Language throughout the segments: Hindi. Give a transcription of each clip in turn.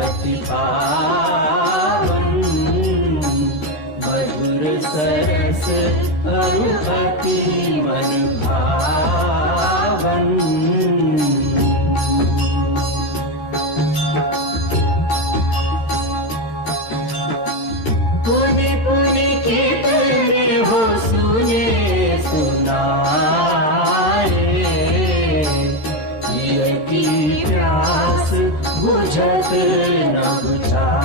अति पावन, मधुर सरस अरु अति मन भावन। पुनि पुनि कीर्तन हो सुने सुनाए, प्रिय की प्यास बुझत न बुझाए।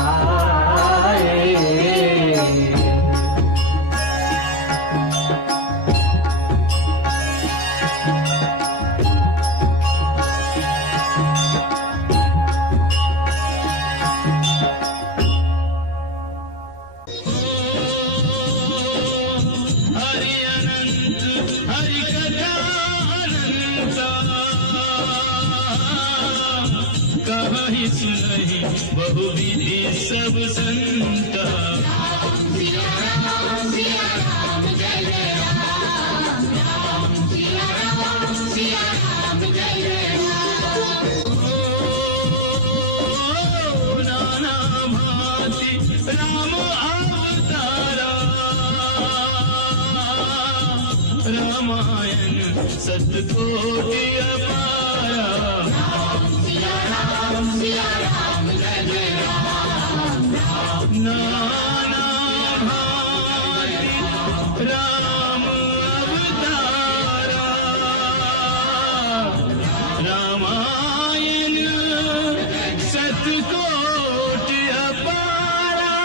बहुविधि सब संता, सिया राम जय जय राम, राम सिया राम जय जय राम। ओ नाना भांति राम अवतारा, रामायण सतकोटि अपारा। सिया राम जय जय राम, राम नाना भांति राम अवतारा, रामायण सतकोटि अपारा।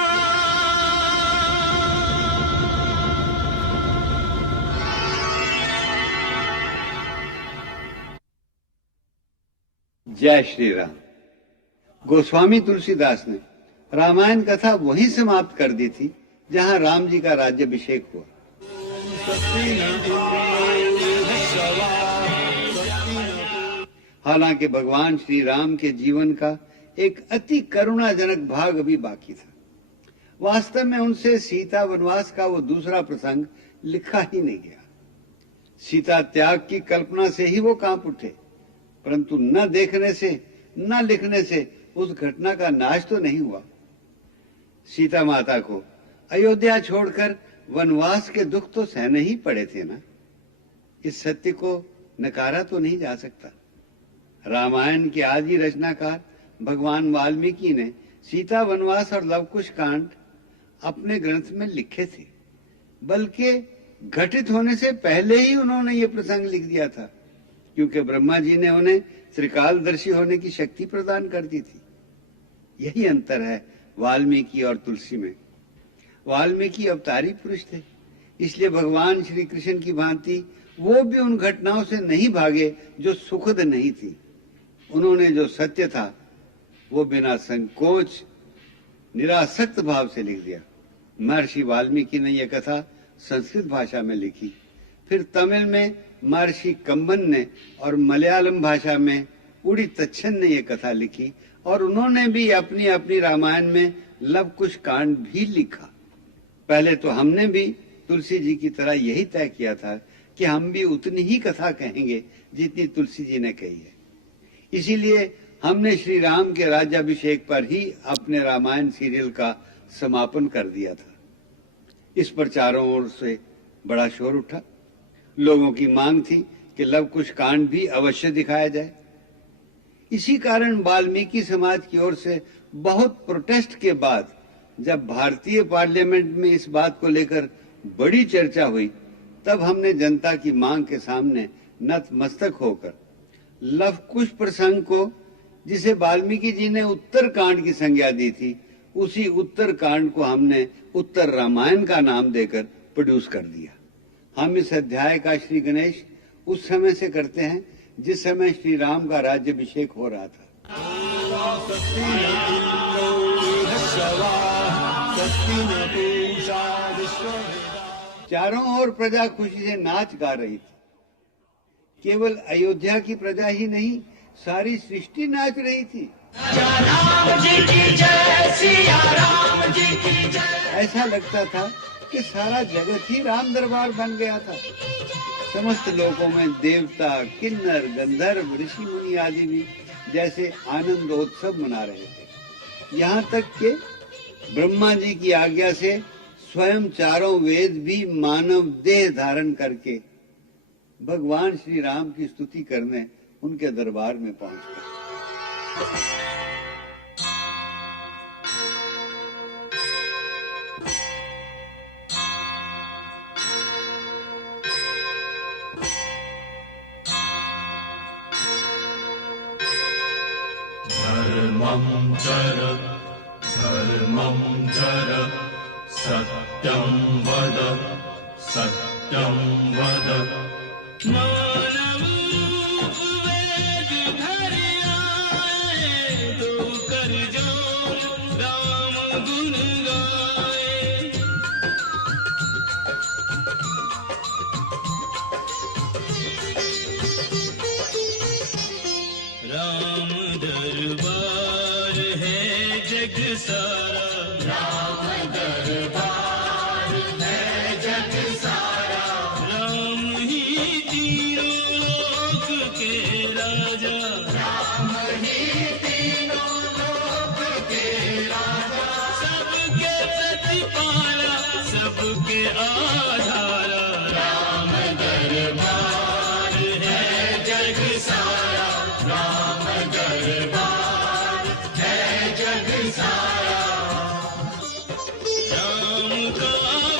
जय श्री राम। गोस्वामी तुलसीदास ने रामायण कथा वहीं समाप्त कर दी थी जहां राम जी का राज्याभिषेक हुआ। हालांकि भगवान श्री राम के जीवन का एक अति करुणाजनक भाग अभी बाकी था। वास्तव में उनसे सीता वनवास का वो दूसरा प्रसंग लिखा ही नहीं गया। सीता त्याग की कल्पना से ही वो कांप उठे, परंतु न देखने से न लिखने से उस घटना का नाश तो नहीं हुआ। सीता माता को अयोध्या छोड़कर वनवास के दुख तो सहने ही पड़े थे ना। इस सत्य को नकारा तो नहीं जा सकता। रामायण के आदि रचनाकार भगवान वाल्मीकि ने सीता वनवास और लवकुश कांड अपने ग्रंथ में लिखे थे, बल्कि घटित होने से पहले ही उन्होंने ये प्रसंग लिख दिया था, क्योंकि ब्रह्मा जी ने उन्हें त्रिकालदर्शी होने की शक्ति प्रदान कर दी थी। यही अंतर है वाल्मीकि और तुलसी में। वाल्मीकि अवतारी पुरुष थे, इसलिए भगवान श्री कृष्ण की भांति वो भी उन घटनाओं से नहीं भागे जो सुखद नहीं थी। उन्होंने जो सत्य था वो बिना संकोच निरासक्त भाव से लिख दिया। महर्षि वाल्मीकि ने यह कथा संस्कृत भाषा में लिखी, फिर तमिल में महर्षि कंबन ने और मलयालम भाषा में उड़ी तच्छन ने यह कथा लिखी, और उन्होंने भी अपनी अपनी रामायण में लवकुश कांड भी लिखा। पहले तो हमने भी तुलसी जी की तरह यही तय किया था कि हम भी उतनी ही कथा कहेंगे जितनी तुलसी जी ने कही है। इसीलिए हमने श्री राम के राज्याभिषेक पर ही अपने रामायण सीरियल का समापन कर दिया था। इस पर चारों ओर से बड़ा शोर उठा। लोगों की मांग थी कि लवकुश कांड भी अवश्य दिखाया जाए। इसी कारण वाल्मीकि समाज की ओर से बहुत प्रोटेस्ट के बाद जब भारतीय पार्लियामेंट में इस बात को लेकर बड़ी चर्चा हुई, तब हमने जनता की मांग के सामने नतमस्तक होकर लवकुश प्रसंग को, जिसे वाल्मीकि जी ने उत्तर कांड की संज्ञा दी थी, उसी उत्तर कांड को हमने उत्तर रामायण का नाम देकर प्रोड्यूस कर दिया। हम इस अध्याय का श्री गणेश उस समय से करते हैं जिस समय श्री राम का राज्याभिषेक हो रहा था। चारों ओर प्रजा खुशी से नाच गा रही थी। केवल अयोध्या की प्रजा ही नहीं, सारी सृष्टि नाच रही थी। राम जी की जय, सिया राम जी की जय। ऐसा लगता था कि सारा जगत ही राम दरबार बन गया था। समस्त लोगों में देवता, किन्नर, गंधर्व, ऋषि मुनि आदि भी जैसे आनंदोत्सव मना रहे थे। यहाँ तक कि ब्रह्मा जी की आज्ञा से स्वयं चारों वेद भी मानव देह धारण करके भगवान श्री राम की स्तुति करने उनके दरबार में पहुंच गए। धर्मं चर सत्यं वद मानव रूप वेद धरि आए, तो कर जोर राम गुण गाए। राम दरबार है जग सारा, राम दरबार है जग सारा, राम ही तीनों लोक के राजा, राम ही तीनों लोक के राजा, सबके प्रतिपाला सबके आधारा। राम दरबार है जग सारा, राम दरबार है जग सारा, राम का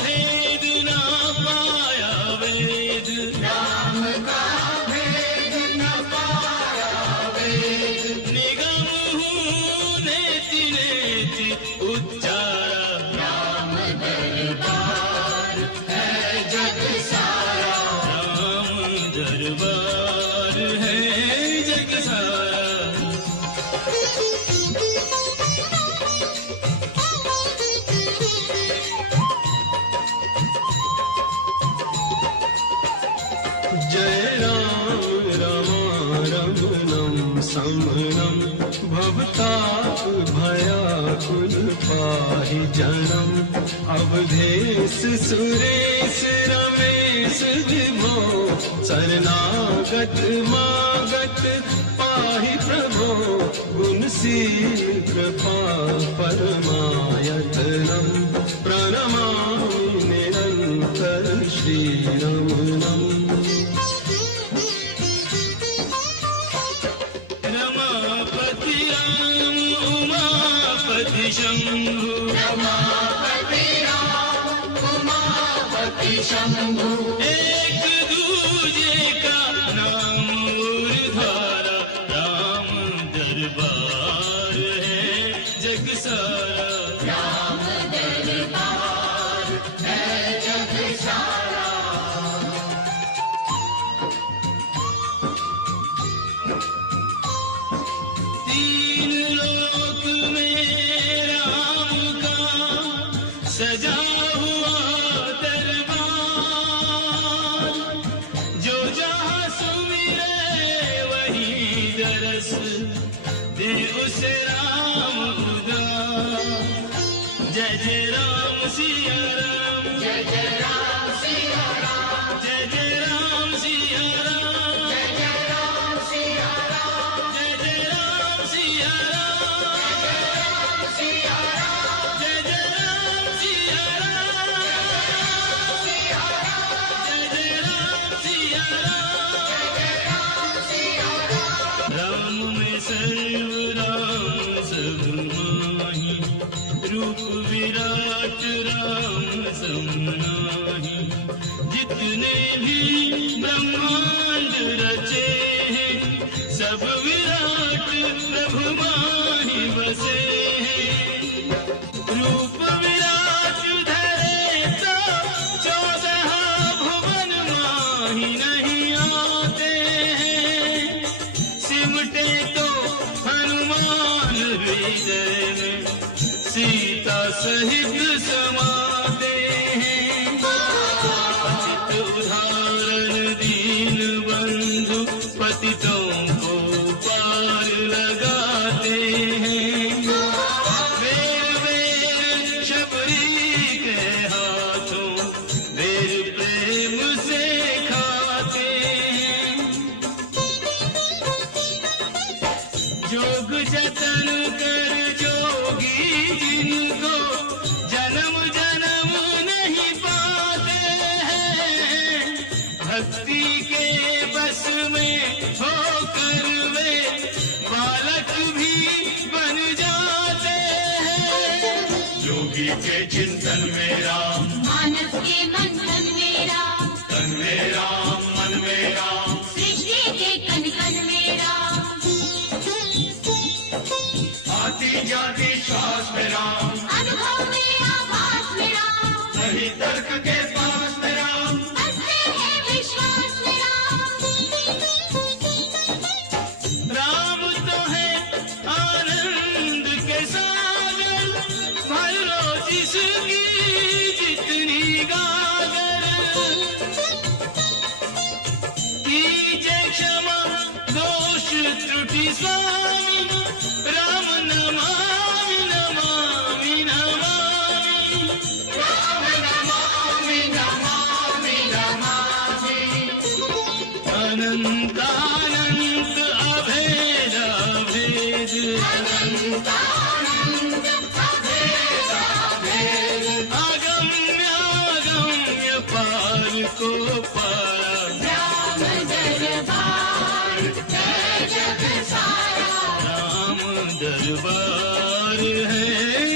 भेद ना पाया वेद, राम का भेद न पाया वेद, निगम हूँ नेति नेति उच्चारा। राम दरबार है जग सारा, राम दरबार है जग सारा। जय राम रमणं समनं भवताप भयाकुल पाहि जनम। अवधेश सुरेश रमेश विभो शरणागत मागत पाहि प्रभो। गुणशील कृपा परमायतनं प्रणमामि निरन्तर श्रीरमणम्। रमापति राम उमापति शंभु, रमापति राम उमापति शंभु, एक दूजे का नाम उर्धारा। राम दरबार है जग सारा, राम दरबार है जग सारा, तीन लोक में राम का सजा हुआ दरबार। जो जहाँ सुमिरे वही दरस दे उसे राम उदार। जय जय राम सिया राम, जय जय राम सिया राम, जय जय राम सिया राम, जय जय राम सिया राम, जय जय राम सिया राम, राम सिया राम, जय जय राम सिया राम, सिया राम, जय जय राम सिया राम। राम सिया राम, राम में सर्व राम सब माही, रूप विराट राम समाही। जितने भी ब्रह्मांड रचे हैं, सब विराट प्रभु माही बसे हैं। रूप विराट धरे तो 14 भुवन माही नहीं आते हैं। सिमटे तो हनुमान हृदय में सीता सहित समाते हैं। पतित उदाहरण दीन बंधु पतितों को पार लगाते हैं। वेर वेर शबरी के हाथों वेर प्रेम से खाते हैं। जोग जतन कर जोगी जिनको जन्म जन्म नहीं पाते हैं, भक्ति के बस में होकर वे बालक भी बन जाते हैं। योगी के चिंतन में राम, मानस के मंथन में राम, तन में राम, मन में राम, सृष्टि के कण कण में राम, आती जाती श्वास में राम, अनुभव में आभास में राम, सही तर्क के पास में राम, बसते हैं विश्वास में राम। राम तो है आनंद के सागर, भर लो जिसकी जितनी गागर, कीजिए क्षमा दोष त्रुटि स्वामी, राम नमामि नमामि नमामि, राम नमामि नमामि नमामि, अनंतानंत अभेद अभेद, अनंतानंद अभेद अभेद, अगम्य अगम्य पार को पार, राम दरबार है जग सारा, राम दरबार है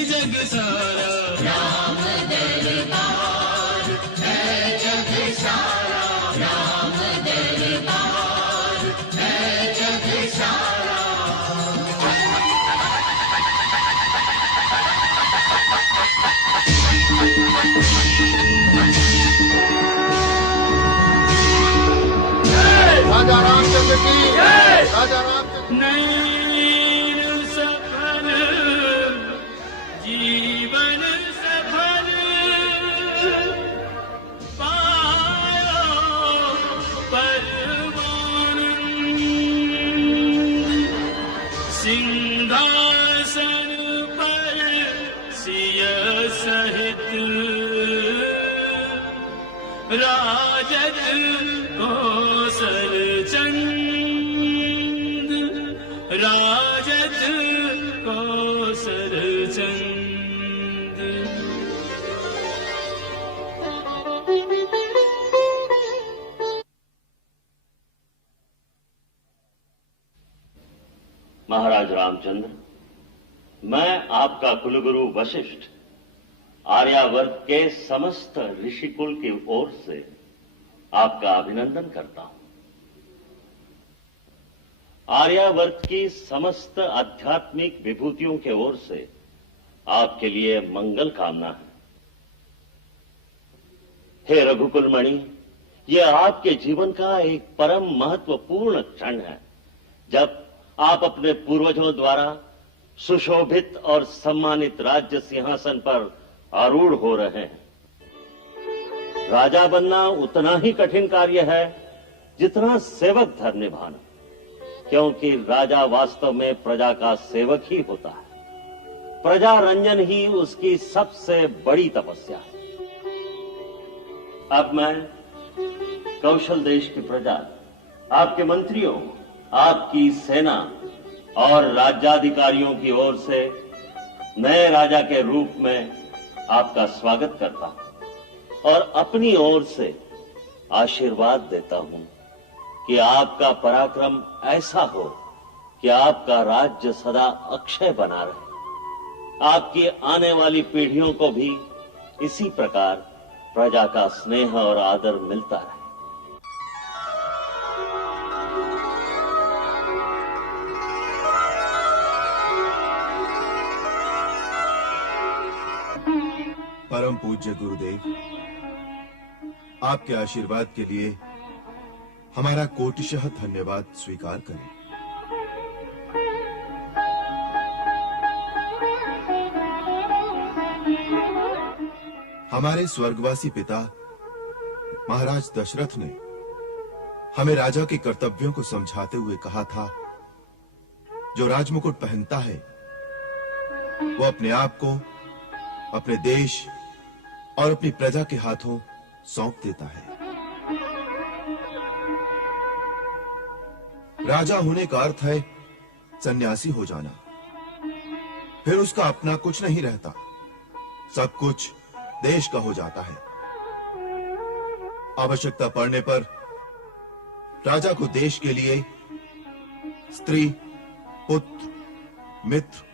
जग सारा, राम दरबार है जग सारा, राम दरबार है जग सारा। राजा रामचंद्र की राजा रामचंद्र नैन सफल जीवन सफल पायो परमानंद, सिंहासन पर सिय सहित राजत कौशल चंद, राजत कौशल चंद। महाराज रामचंद्र, मैं आपका कुलगुरु वशिष्ठ आर्यावर्त के समस्त ऋषिकुल की ओर से आपका अभिनंदन करता हूं। आर्यावर्त की समस्त आध्यात्मिक विभूतियों के ओर से आपके लिए मंगल कामना है। हे रघुकुलमणि, यह आपके जीवन का एक परम महत्वपूर्ण क्षण है, जब आप अपने पूर्वजों द्वारा सुशोभित और सम्मानित राज्य सिंहासन पर आरूढ़ हो रहे हैं। राजा बनना उतना ही कठिन कार्य है जितना सेवक धर्म निभाना, क्योंकि राजा वास्तव में प्रजा का सेवक ही होता है। प्रजा रंजन ही उसकी सबसे बड़ी तपस्या है। अब मैं कौशल देश की प्रजा, आपके मंत्रियों, आपकी सेना और राज्याधिकारियों की ओर से नए राजा के रूप में आपका स्वागत करता हूं और अपनी ओर से आशीर्वाद देता हूं कि आपका पराक्रम ऐसा हो कि आपका राज्य सदा अक्षय बना रहे, आपकी आने वाली पीढ़ियों को भी इसी प्रकार प्रजा का स्नेह और आदर मिलता रहे। परम पूज्य गुरुदेव, आपके आशीर्वाद के लिए हमारा कोटिशः धन्यवाद स्वीकार करें। हमारे स्वर्गवासी पिता महाराज दशरथ ने हमें राजा के कर्तव्यों को समझाते हुए कहा था, जो राजमुकुट पहनता है वो अपने आप को अपने देश और अपनी प्रजा के हाथों सौंप देता है। राजा होने का अर्थ है सन्यासी हो जाना, फिर उसका अपना कुछ नहीं रहता, सब कुछ देश का हो जाता है। आवश्यकता पड़ने पर राजा को देश के लिए स्त्री, पुत्र, मित्र,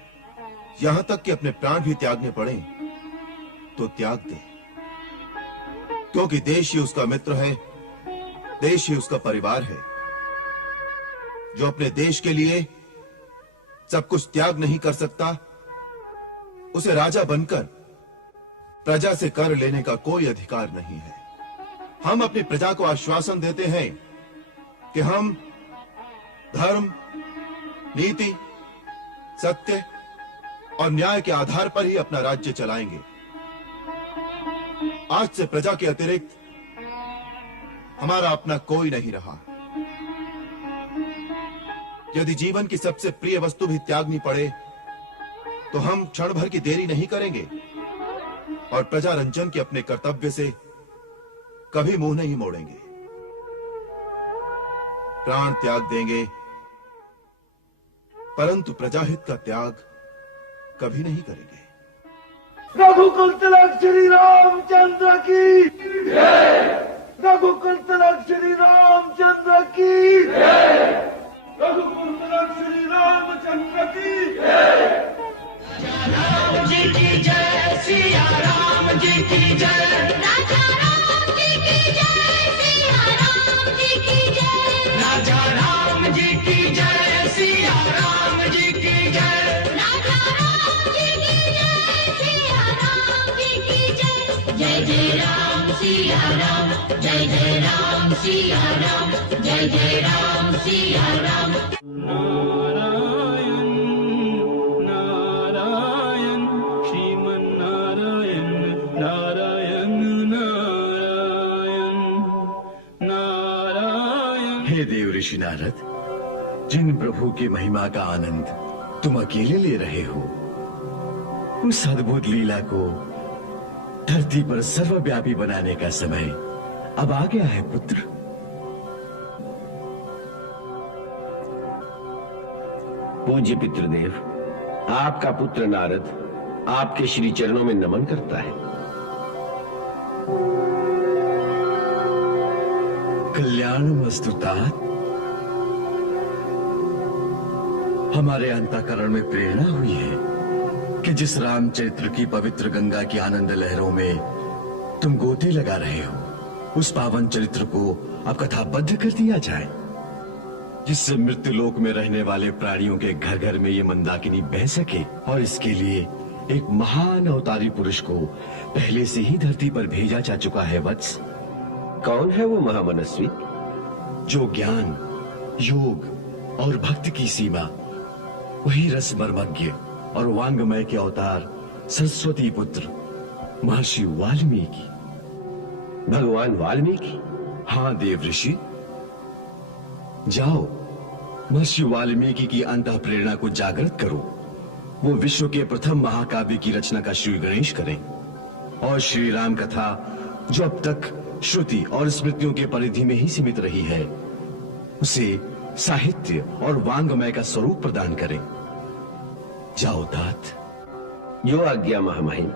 यहां तक कि अपने प्राण भी त्यागने पड़े तो त्याग दे, क्योंकि देश ही उसका मित्र है, देश ही उसका परिवार है। जो अपने देश के लिए सब कुछ त्याग नहीं कर सकता, उसे राजा बनकर प्रजा से कर लेने का कोई अधिकार नहीं है। हम अपनी प्रजा को आश्वासन देते हैं कि हम धर्म, नीति, सत्य और न्याय के आधार पर ही अपना राज्य चलाएंगे। आज से प्रजा के अतिरिक्त हमारा अपना कोई नहीं रहा। यदि जीवन की सबसे प्रिय वस्तु भी त्यागनी पड़े तो हम क्षण भर की देरी नहीं करेंगे और प्रजा रंजन के अपने कर्तव्य से कभी मुंह नहीं मोड़ेंगे। प्राण त्याग देंगे, परंतु प्रजाहित का त्याग कभी नहीं करेंगे। रघुकुल तिलक श्री रामचंद्र की जय। रघुकुल तिलक श्री रामचंद्र की जय। रघुकुल तिलक श्री रामचंद्र की जय। राम जी की जय, सिया राम जी की जय। राजा राम जी की जय, सिया राम जी की जय। राजा राम जी की जय, सिया राम जी की जय। राजा राम जी की जय, सिया राम जी की जय। जय जय राम सिया राम, जय जय राम सिया राम, जय जय राम सिया राम। नारायण नारायण श्रीमन्नारायण नारायण नारायण नारायण। हे देव ऋषि नारद, जिन प्रभु की महिमा का आनंद तुम अकेले ले रहे हो, उस अद्भुत लीला को धरती पर सर्वव्यापी बनाने का समय अब आ गया है पुत्र। पूज्य पितृदेव, आपका पुत्र नारद आपके श्री चरणों में नमन करता है। कल्याणमस्तु तात। हमारे अंतःकरण में प्रेरणा हुई है कि जिस रामचरित्र की पवित्र गंगा की आनंद लहरों में तुम गोते लगा रहे हो, उस पावन चरित्र को अब कथाबद्ध कर दिया जाए, जिससे मृत्यु लोक में रहने वाले प्राणियों के घर घर में ये मंदाकिनी बह सके। और इसके लिए एक महान अवतारी पुरुष को पहले से ही धरती पर भेजा जा चुका है वत्स। कौन है वो महामनस्वी? जो ज्ञान, योग और भक्ति की सीमा, वही रसमर्मज्ञ और वांगमय के अवतार सरस्वती पुत्र महर्षि वाल्मीकि। भगवान वाल्मीकि? हाँ देव ऋषि, जाओ महर्षि वाल्मीकि की अंतः प्रेरणा को जागृत करो। वो विश्व के प्रथम महाकाव्य की रचना का श्री गणेश करें और श्री राम कथा, जो अब तक श्रुति और स्मृतियों के परिधि में ही सीमित रही है, उसे साहित्य और वांगमय का स्वरूप प्रदान करें। जाओ तात। जो आज्ञा महामहिम।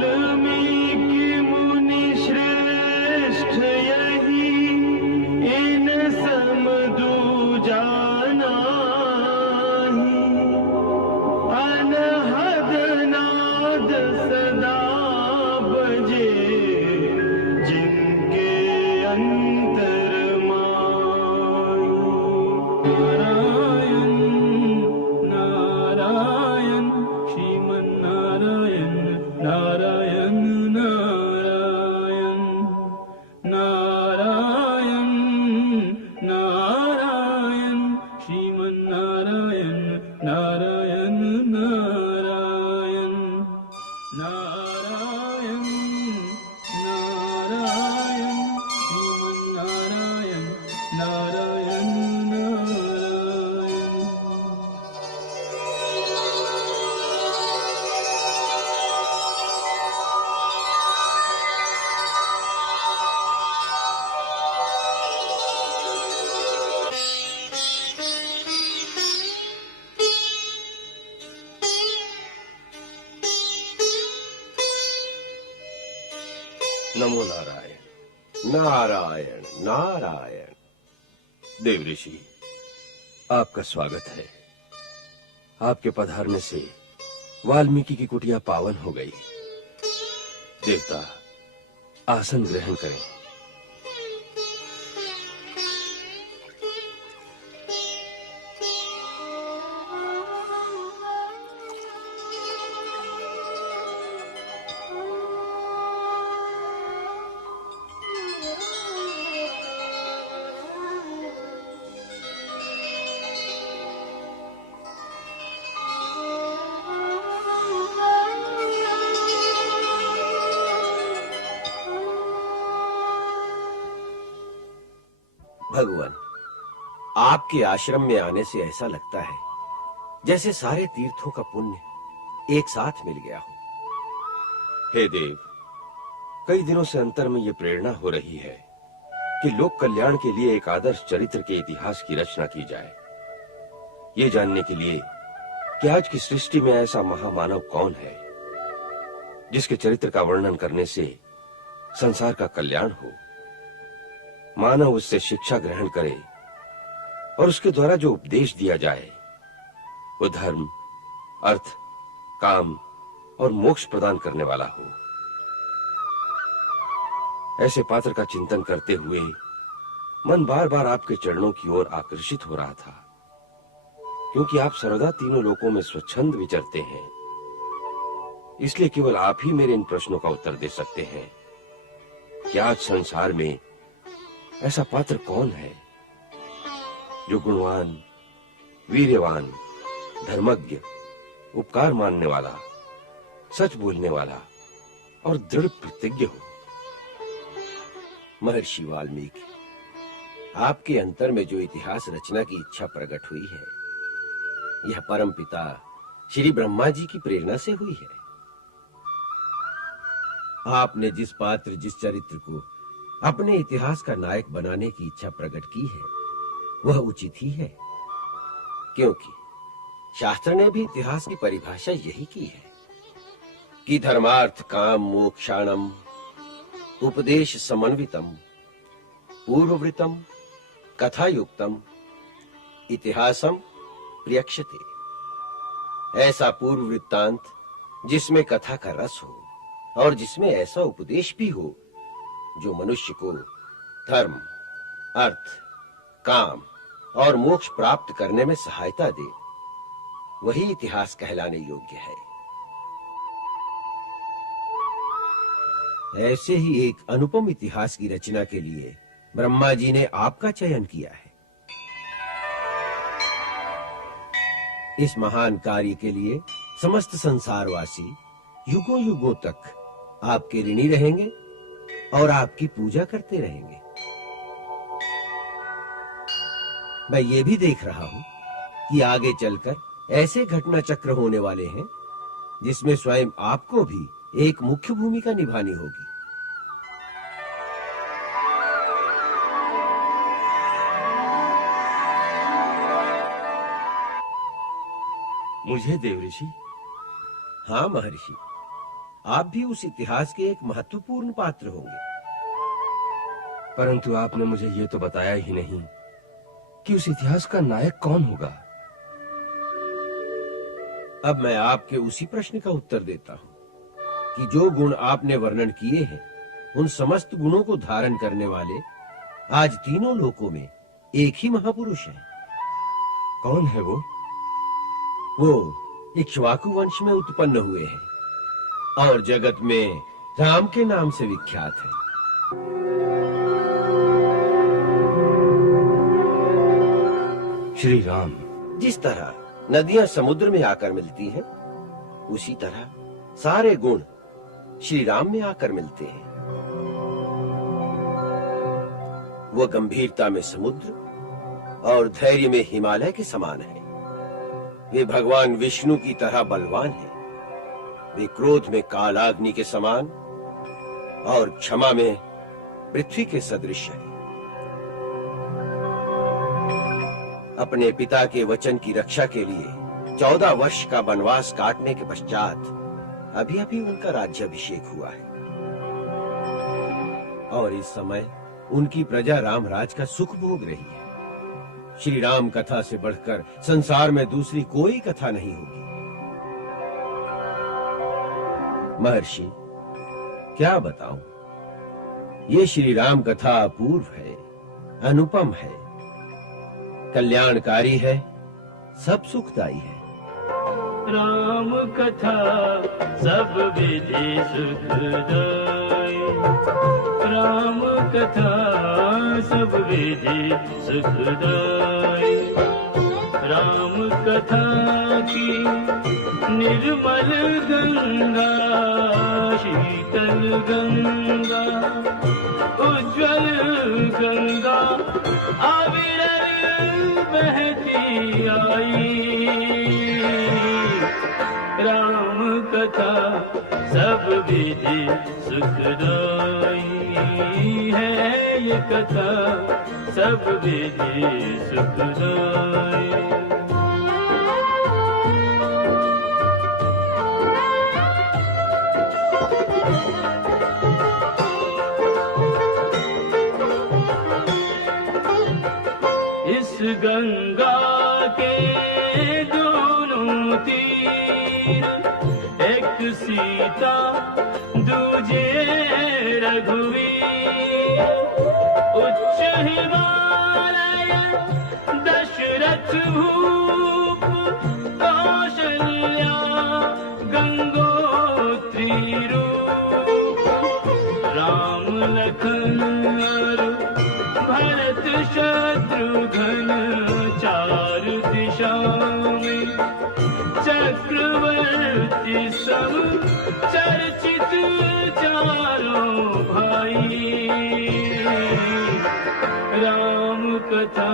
वाल्मीकि मुनि श्रेष्ठ यही इन सम दूजा नाही। अनहद नाद सदा बजे जिनके अंतर माई। नारायण नारायण श्रीमन्नारायण नारायण नारायण नारायण नारायण श्रीमन्नारायण नारायण नारायण नारायण नारायण। नमो नारायण नारायण नारायण। देव ऋषि, आपका स्वागत है। आपके पधारने से वाल्मीकि की कुटिया पावन हो गई। देवता, आसन ग्रहण करें। भगवान, आपके आश्रम में आने से ऐसा लगता है जैसे सारे तीर्थों का पुण्य एक साथ मिल गया हो। हे देव, कई दिनों से अंतर में यह प्रेरणा हो रही है कि लोक कल्याण के लिए एक आदर्श चरित्र के इतिहास की रचना की जाए। ये जानने के लिए कि आज की सृष्टि में ऐसा महामानव कौन है जिसके चरित्र का वर्णन करने से संसार का कल्याण हो, मानव उससे शिक्षा ग्रहण करे और उसके द्वारा जो उपदेश दिया जाए वो धर्म, अर्थ, काम और मोक्ष प्रदान करने वाला हो। ऐसे पात्र का चिंतन करते हुए मन बार बार आपके चरणों की ओर आकर्षित हो रहा था, क्योंकि आप सर्वदा तीनों लोकों में स्वच्छंद विचरते हैं। इसलिए केवल आप ही मेरे इन प्रश्नों का उत्तर दे सकते हैं कि आज संसार में ऐसा पात्र कौन है जो गुणवान, वीर्यवान, धर्मज्ञ, उपकार मानने वाला, सच बोलने वाला और दृढ़ प्रतिज्ञ हो। महर्षि वाल्मीकि, आपके अंतर में जो इतिहास रचना की इच्छा प्रकट हुई है, यह परम पिता श्री ब्रह्मा जी की प्रेरणा से हुई है। आपने जिस पात्र, जिस चरित्र को अपने इतिहास का नायक बनाने की इच्छा प्रकट की है, वह उचित ही है, क्योंकि शास्त्र ने भी इतिहास की परिभाषा यही की है कि धर्मार्थ काम मोक्षाणम उपदेश समन्वितम पूर्ववृतम कथायुक्तम इतिहासम प्रियक्षते। ऐसा पूर्व वृत्तांत जिसमें कथा का रस हो और जिसमें ऐसा उपदेश भी हो जो मनुष्य को धर्म, अर्थ, काम और मोक्ष प्राप्त करने में सहायता दे, वही इतिहास कहलाने योग्य है। ऐसे ही एक अनुपम इतिहास की रचना के लिए ब्रह्मा जी ने आपका चयन किया है। इस महान कार्य के लिए समस्त संसारवासी युगों युगों तक आपके ऋणी रहेंगे और आपकी पूजा करते रहेंगे। मैं ये भी देख रहा हूं कि आगे चलकर ऐसे घटना चक्र होने वाले हैं जिसमें स्वयं आपको भी एक मुख्य भूमिका निभानी होगी। मुझे देव ऋषि? हाँ महर्षि, आप भी उस इतिहास के एक महत्वपूर्ण पात्र होंगे। परंतु आपने मुझे ये तो बताया ही नहीं कि उस इतिहास का नायक कौन होगा। अब मैं आपके उसी प्रश्न का उत्तर देता हूं कि जो गुण आपने वर्णन किए हैं, उन समस्त गुणों को धारण करने वाले आज तीनों लोकों में एक ही महापुरुष है। कौन है वो? वो इक्ष्वाकु वंश में उत्पन्न हुए हैं और जगत में राम के नाम से विख्यात है। श्री राम। जिस तरह नदियां समुद्र में आकर मिलती हैं, उसी तरह सारे गुण श्री राम में आकर मिलते हैं। वो गंभीरता में समुद्र और धैर्य में हिमालय के समान है। वे भगवान विष्णु की तरह बलवान हैं। वे क्रोध में कालाग्नि के समान और क्षमा में पृथ्वी के सदृश है। अपने पिता के वचन की रक्षा के लिए 14 वर्ष का वनवास काटने के पश्चात अभी अभी उनका राज्याभिषेक हुआ है। और इस समय उनकी प्रजा रामराज का सुख भोग रही है। श्री राम कथा से बढ़कर संसार में दूसरी कोई कथा नहीं होगी। महर्षि, क्या बताऊं, ये श्री राम कथा अपूर्व है, अनुपम है, कल्याणकारी है, सब सुखदाई है। राम कथा सब विधि सुखदाई, राम कथा सब विधि सुखदाई। राम कथा की निर्मल गंगा, शीतल गंगा, उज्ज्वल गंगा अविरल बहती आई। राम कथा सब विधि सुखदाई है, ये कथा सब विधि सुखदाई। इस गंगा के दोनों तीर, एक सीता दूजे रघुवीर। उच्च हिमालय दशरथ भूप, कौशल्या गंगोत्री रूप। राम लखन और भरत शत्रुघ्न, चार दिशा में चक्रवर्ती सब, चर्चित चारों भाई। राम कथा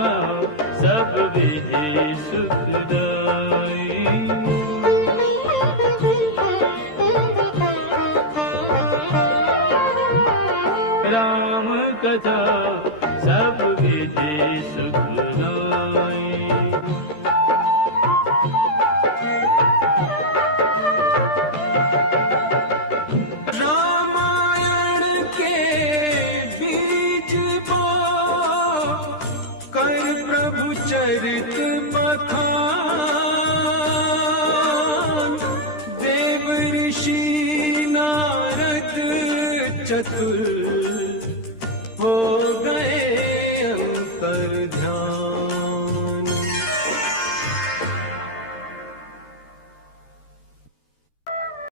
सब विधि सुखदाई। राम कथा सब विधि सुखदाई। रामायण के बीज बो, कर प्रभु चरित बखान।